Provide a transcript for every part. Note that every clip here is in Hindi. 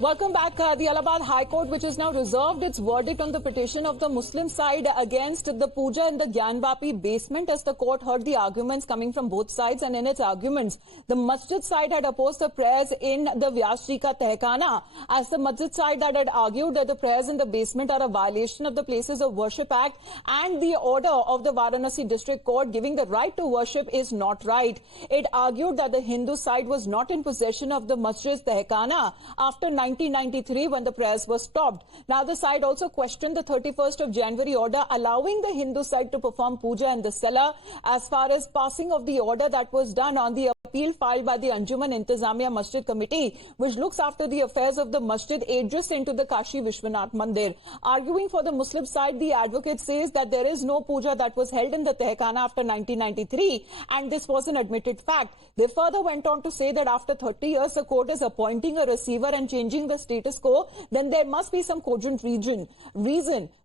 Welcome back. The Allahabad High Court, which has now reserved its verdict on the petition of the Muslim side against the puja in the Gyanvapi basement, as the court heard the arguments coming from both sides. And in its arguments, the masjid side had opposed the prayers in the Vyasji Ka Tehkana, as the masjid side that had argued that the prayers in the basement are a violation of the Places of Worship Act and the order of the Varanasi District Court giving the right to worship is not right. It argued that the Hindu side was not in possession of the Masjid Tehkana after 1993 when the prayers were stopped. Now the side also questioned the 31st of January order allowing the Hindu side to perform puja in the cellar, as far as passing of the order that was done on the appeal filed by the Anjuman Intizamiya Masjid Committee, which looks after the affairs of the masjid adjacent to the Kashi Vishwanath Mandir. Arguing for the Muslim side, the advocate says that there is no puja that was held in the Tehkana after 1993 and this was an admitted fact. They further went on to say that after 30 years the court is appointing a receiver and changing the status quo, then there must be some cogent reason.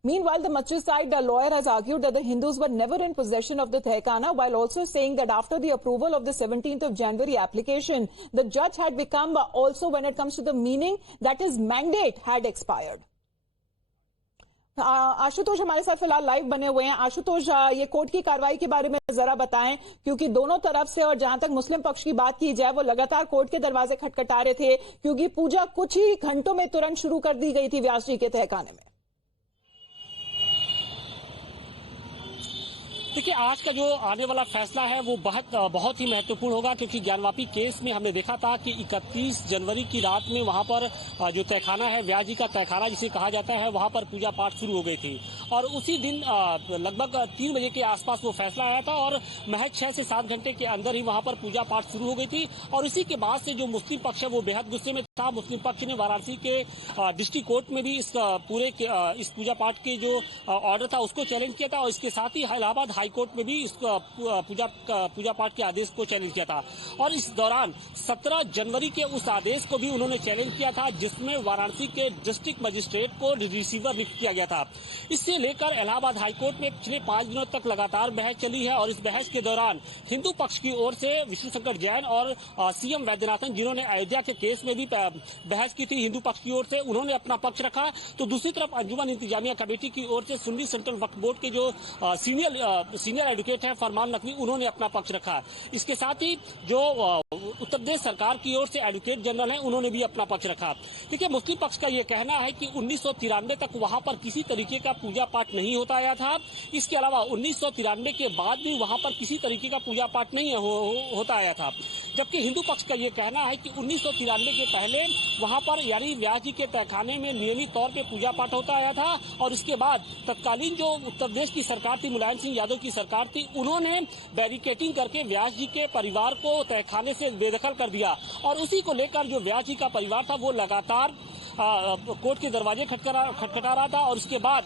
Meanwhile, the masjid side, the lawyer has argued that the Hindus were never in possession of the Tehkana, while also saying that after the approval of the 17th of January application, the judge had become also, when it comes to the meaning, that his mandate had expired. Ashutosh हमारे साथ फिलहाल लाइव बने हुए हैं। आशुतोष, ये कोर्ट की कार्रवाई के बारे में जरा बताएं, क्योंकि दोनों तरफ से और जहां तक मुस्लिम पक्ष की बात की जाए वो लगातार कोर्ट के दरवाजे खटखटा रहे थे, क्योंकि पूजा कुछ ही घंटों में तुरंत शुरू कर दी गई थी व्यास जी के तहखाने में। देखिए, आज का जो आने वाला फैसला है वो बहुत ही महत्वपूर्ण होगा, क्योंकि ज्ञानवापी केस में हमने देखा था कि 31 जनवरी की रात में वहां पर जो तहखाना है, व्यास जी का तहखाना जिसे कहा जाता है, वहां पर पूजा पाठ शुरू हो गई थी और उसी दिन लगभग 3 बजे के आसपास वो फैसला आया था और महज 6 से 7 घंटे के अंदर ही वहां पर पूजा पाठ शुरू हो गई थी। और इसी के बाद से जो मुस्लिम पक्ष है वो बेहद गुस्से में था। मुस्लिम पक्ष ने वाराणसी के डिस्ट्रिक्ट कोर्ट में भी इस पूजा पाठ के जो ऑर्डर था उसको चैलेंज किया था और इसके साथ ही इलाहाबाद हाई कोर्ट में भी इस पूजा पाठ के आदेश को चैलेंज किया था। और इस दौरान 17 जनवरी के उस आदेश को भी उन्होंने चैलेंज किया था, जिसमें वाराणसी के डिस्ट्रिक्ट मजिस्ट्रेट को रिसीवर नियुक्त किया गया था। इससे लेकर इलाहाबाद हाई कोर्ट में पिछले 5 दिनों तक लगातार बहस चली है और इस बहस के दौरान हिंदू पक्ष की ओर से विष्णु शंकर जैन और सीएम वैद्यनाथन, जिन्होंने अयोध्या के केस में भी बहस की थी, हिंदू पक्ष की ओर से उन्होंने अपना पक्ष रखा। तो दूसरी तरफ अंजुमन इंतजामिया कमेटी की ओर से सुन्नी सेंट्रल वक्फ बोर्ड के जो सीनियर एडवोकेट है फरमान नकवी, उन्होंने अपना पक्ष रखा। इसके साथ ही जो उत्तर प्रदेश सरकार की ओर से एडवोकेट जनरल है, उन्होंने भी अपना पक्ष रखा। देखिए, मुस्लिम पक्ष का यह कहना है कि 1993 तक वहां पर किसी तरीके का पूजा पाठ नहीं होता आया था। इसके अलावा 1993 के बाद भी वहां पर किसी तरीके का पूजा पाठ नहीं होता आया था। जबकि हिंदू पक्ष का यह कहना है कि 1993 के पहले वहां पर यानी व्यास जी के तहखाने में नियमित तौर पे पूजा पाठ होता आया था और इसके बाद तत्कालीन जो उत्तर प्रदेश की सरकार थी, मुलायम सिंह यादव की सरकार थी, उन्होंने बैरिकेटिंग करके व्यास जी के परिवार को तहखाने से बेदखल कर दिया और उसी को लेकर जो व्यास जी का परिवार था वो लगातार कोर्ट के दरवाजे खटखटा रहा था। और उसके बाद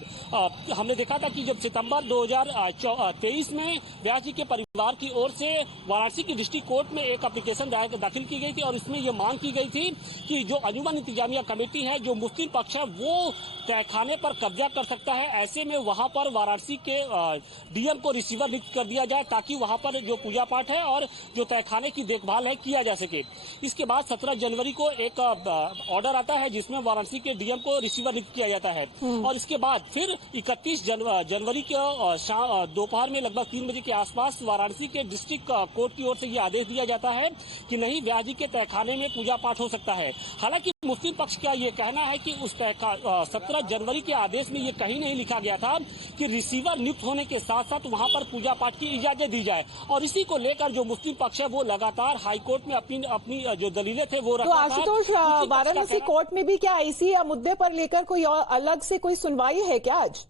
हमने देखा था कि जब सितंबर 2023 में व्यास जी के परिवार की ओर से वाराणसी की डिस्ट्रिक्ट कोर्ट में एक एप्लीकेशन दाखिल की गई थी और इसमें यह मांग की गई थी कि जो अंजुमन इंतजामिया कमेटी है, जो मुस्लिम पक्ष है, वो तहखाने पर कब्जा कर सकता है। ऐसे में वहां पर वाराणसी के डीएम को रिसीवर नियुक्त कर दिया जाए ताकि वहां पर जो पूजा पाठ है और जो तहखाने की देखभाल है किया जा सके। इसके बाद 17 जनवरी को एक ऑर्डर आता है जिसमें वाराणसी के डीएम को रिसीवर नियुक्त किया जाता है और इसके बाद फिर 31 जनवरी के दोपहर में लगभग 3 बजे के आसपास वाराणसी के डिस्ट्रिक्ट कोर्ट की ओर से यह आदेश दिया जाता है कि नहीं, व्यास जी के तहखाने में पूजा पाठ हो सकता है। हालांकि मुस्लिम पक्ष का यह कहना है कि उस 17 जनवरी के आदेश में यह कहीं नहीं लिखा गया था कि रिसीवर नियुक्त होने के साथ साथ वहां पर पूजा पाठ की इजाजत दी जाए और इसी को लेकर जो मुस्लिम पक्ष है वो लगातार हाईकोर्ट में अपनी जो दलीलें थे वो रखा था। तो आशुतोष, वाराणसी कोर्ट में भी क्या इसी मुद्दे पर लेकर कोई और अलग से कोई सुनवाई है क्या आज?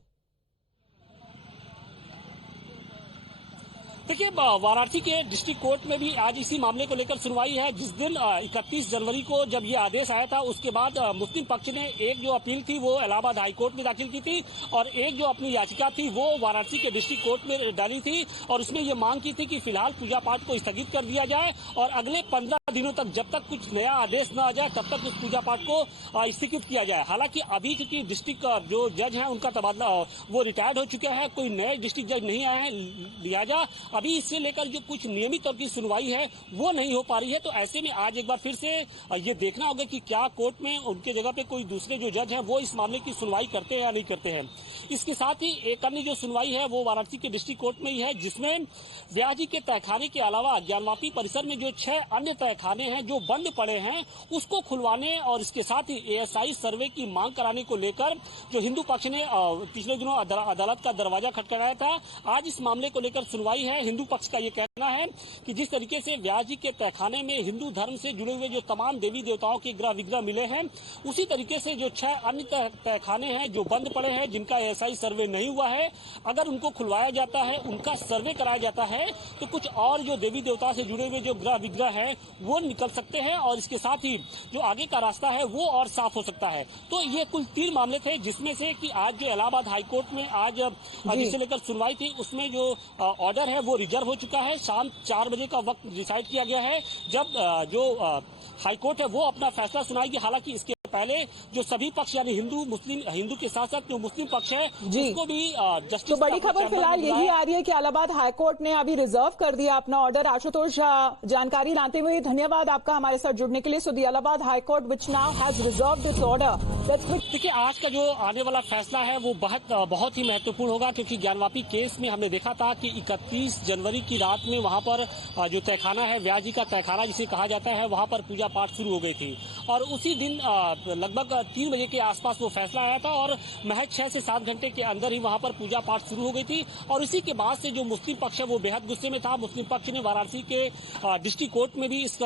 देखिए, वाराणसी के डिस्ट्रिक्ट कोर्ट में भी आज इसी मामले को लेकर सुनवाई है। जिस दिन 31 जनवरी को जब ये आदेश आया था उसके बाद मुस्लिम पक्ष ने एक जो अपील थी वो इलाहाबाद हाई कोर्ट में दाखिल की थी और एक जो अपनी याचिका थी वो वाराणसी के डिस्ट्रिक्ट कोर्ट में डाली थी और उसमें ये मांग की थी कि फिलहाल पूजा पाठ को स्थगित कर दिया जाए और अगले 15 दिनों तक जब तक कुछ नया आदेश न आ जाए तब तक उस पूजा पाठ को स्थगित किया जाए। हालांकि अभी क्योंकि डिस्ट्रिक्ट जो जज हैं उनका तबादला वो रिटायर्ड हो चुके हैं, कोई नए डिस्ट्रिक्ट जज नहीं आए हैं, लिहाजा अभी इससे लेकर जो कुछ नियमित तौर की सुनवाई है वो नहीं हो पा रही है। तो ऐसे में आज एक बार फिर से ये देखना होगा कि क्या कोर्ट में उनके जगह पे कोई दूसरे जो जज हैं वो इस मामले की सुनवाई करते हैं या नहीं करते हैं। इसके साथ ही एक अन्य जो सुनवाई है वो वाराणसी के डिस्ट्रिक्ट कोर्ट में ही है, जिसमें ब्याजी के तहखाने के अलावा ज्ञानवापी परिसर में जो 6 अन्य तहखाने हैं जो बंद पड़े हैं उसको खुलवाने और इसके साथ ही एएसआई सर्वे की मांग कराने को लेकर जो हिंदू पक्ष ने पिछले दिनों अदालत का दरवाजा खटखटाया था, आज इस मामले को लेकर सुनवाई है। हिंदू पक्ष का ये कहना है कि जिस तरीके से ब्याजी के तहखाने में हिंदू धर्म से जुड़े हुए जो तमाम देवी देवताओं के ग्रह विग्रह मिले हैं, उसी तरीके से जो 6 अन्य तहखाने हैं जो बंद पड़े हैं, जिनका एएसआई सर्वे नहीं हुआ है, अगर उनको खुलवाया जाता है, उनका सर्वे कराया जाता है तो कुछ और जो देवी देवता से जुड़े हुए जो ग्रह विग्रह है वो निकल सकते हैं और इसके साथ ही जो आगे का रास्ता है वो और साफ हो सकता है। तो ये कुल 3 मामले थे, जिसमें से कि आज जो इलाहाबाद हाईकोर्ट में आज जिसे लेकर सुनवाई थी उसमें जो ऑर्डर है वो रिजर्व हो चुका है। शाम 4 बजे का वक्त डिसाइड किया गया है जब जो हाईकोर्ट है वो अपना फैसला सुनाएगी। हालांकि इसके पहले जो सभी पक्ष यानी हिंदू के साथ साथ जो मुस्लिम पक्ष है उसको भी जस्टिस। तो बड़ी खबर फिलहाल यही आ रही है कि इलाहाबाद हाईकोर्ट ने अभी रिजर्व कर दिया अपना ऑर्डर। आशुतोष, जानकारी लाते हुए धन्यवाद आपका हमारे साथ जुड़ने के लिए। So the Allahabad high court which now has reserved it's order. देखिए, आज का जो आने वाला फैसला है वो बहुत ही महत्वपूर्ण होगा, क्योंकि ज्ञानवापी केस में हमने देखा था कि 31 जनवरी की रात में वहां पर जो तहखाना है, व्याजी का तहखाना जिसे कहा जाता है, वहां पर पूजा पाठ शुरू हो गई थी और उसी दिन लगभग 3 बजे के आसपास वो फैसला आया था और महज 6 से 7 घंटे के अंदर ही वहां पर पूजा पाठ शुरू हो गई थी। और इसी के बाद से जो मुस्लिम पक्ष है वो बेहद गुस्से में था। मुस्लिम पक्ष ने वाराणसी के डिस्ट्रिक्ट कोर्ट में भी इस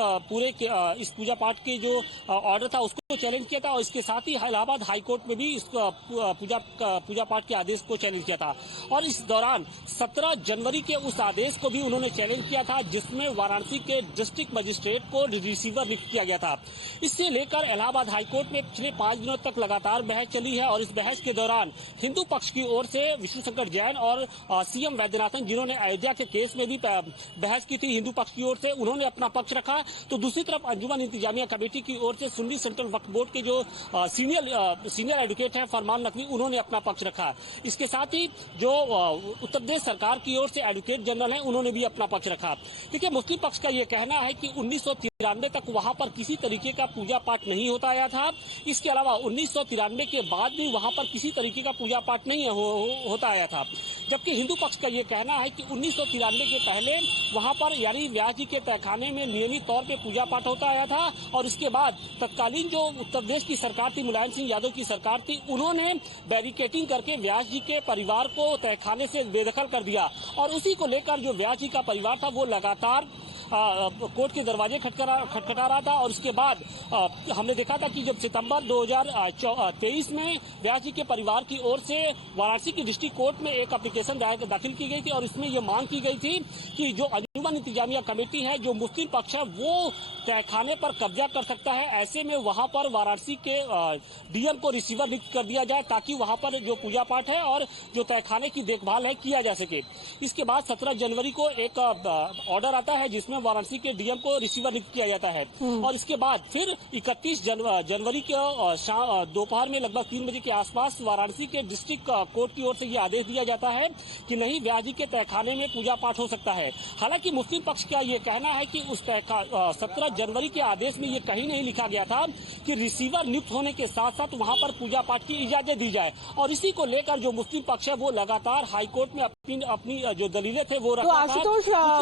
पूजा पाठ के जो ऑर्डर था उसको चैलेंज किया था और इसके साथ ही इलाहाबाद हाईकोर्ट में भी इस पूजा पाठ के आदेश को चैलेंज किया था। और इस दौरान 17 जनवरी के उस आदेश को भी उन्होंने चैलेंज किया था, जिसमें वाराणसी के डिस्ट्रिक्ट मजिस्ट्रेट को रिसीवर नियुक्त किया गया था। इससे लेकर इलाहाबाद हाईकोर्ट में पिछले 5 दिनों तक लगातार बहस चली है और इस बहस के दौरान हिंदू पक्ष की ओर से विष्णु शंकर जैन और सीएम वैद्यनाथन, जिन्होंने अयोध्या के केस में भी बहस की थी हिंदू पक्ष की ओर से, उन्होंने अपना पक्ष रखा। तो दूसरी तरफ अंजुमन इंतजामिया कमेटी की ओर से सुन्नी सेंट्रल वक्फ बोर्ड के जो सीनियर एडवोकेट हैं फरमान नकवी, उन्होंने अपना पक्ष रखा। इसके साथ ही जो उत्तर प्रदेश सरकार की ओर से एडवोकेट जनरल हैं, उन्होंने भी अपना पक्ष रखा। देखिए, मुस्लिम पक्ष का ये कहना है कि 1993 तक वहां पर किसी तरीके का पूजा पाठ नहीं होता आया था। इसके अलावा 1993 के बाद भी वहां पर किसी तरीके का पूजा पाठ नहीं होता आया था। जबकि हिंदू पक्ष का ये कहना है कि 1993 के पहले वहां पर यानी व्यास जी के तहखाने में नियमित तौर पे पूजा पाठ होता आया था और इसके बाद तत्कालीन जो उत्तर प्रदेश की सरकार थी, मुलायम सिंह यादव की सरकार थी, उन्होंने बैरिकेटिंग करके व्यास जी के परिवार को तहखाने से बेदखल कर दिया और उसी को लेकर जो व्यास जी का परिवार था वो लगातार कोर्ट के दरवाजे खटखटा रहा था। और उसके बाद हमने देखा था कि जब सितंबर 2023 में व्यास जी के परिवार की ओर से वाराणसी की डिस्ट्रिक्ट कोर्ट में एक एप्लीकेशन दाखिल की गई थी और इसमें यह मांग की गई थी कि जो अंजुमन इंतजामिया कमेटी है, जो मुस्लिम पक्ष है, वो तहखाने पर कब्जा कर सकता है। ऐसे में वहां पर वाराणसी के डीएम को रिसीवर नियुक्त कर दिया जाए ताकि वहां पर जो पूजा पाठ है और जो तहखाने की देखभाल है किया जा सके। इसके बाद 17 जनवरी को एक ऑर्डर आता है जिसमें वाराणसी के डीएम को रिसीवर नियुक्त किया जाता है और इसके बाद फिर 31 जनवरी के दोपहर में लगभग 3 बजे के आसपास वाराणसी के डिस्ट्रिक्ट कोर्ट की ओर से यह आदेश दिया जाता है कि नहीं, व्यास जी के तहखाने में पूजा पाठ हो सकता है। हालांकि मुस्लिम पक्ष का ये कहना है कि उस 17 जनवरी के आदेश में ये कहीं नहीं लिखा गया था कि रिसीवर नियुक्त होने के साथ साथ वहां पर पूजा पाठ की इजाजत दी जाए और इसी को लेकर जो मुस्लिम पक्ष है वो लगातार हाईकोर्ट में अपनी जो दलीलें थे वो रखा था।